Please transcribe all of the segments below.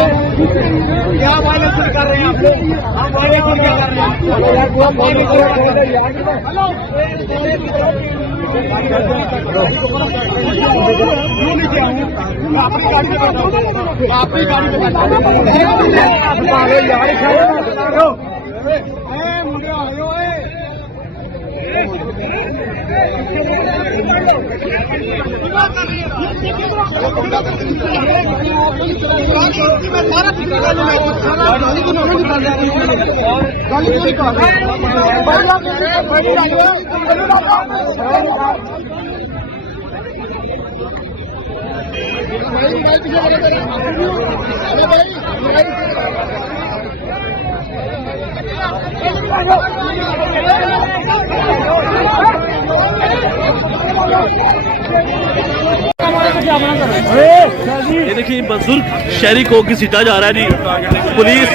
क्या वायलेंस कर रहे हैं आप लोग? आप वायलेंस क्या कर रहे हैं? आपकी गाड़ी ये देखिए बुजुर्ग शहरी को घसीटा जा रहा है जी पुलिस।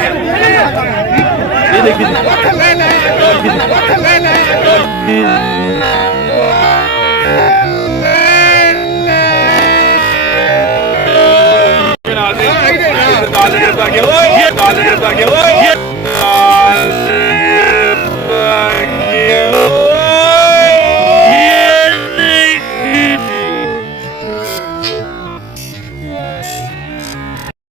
ये देखिए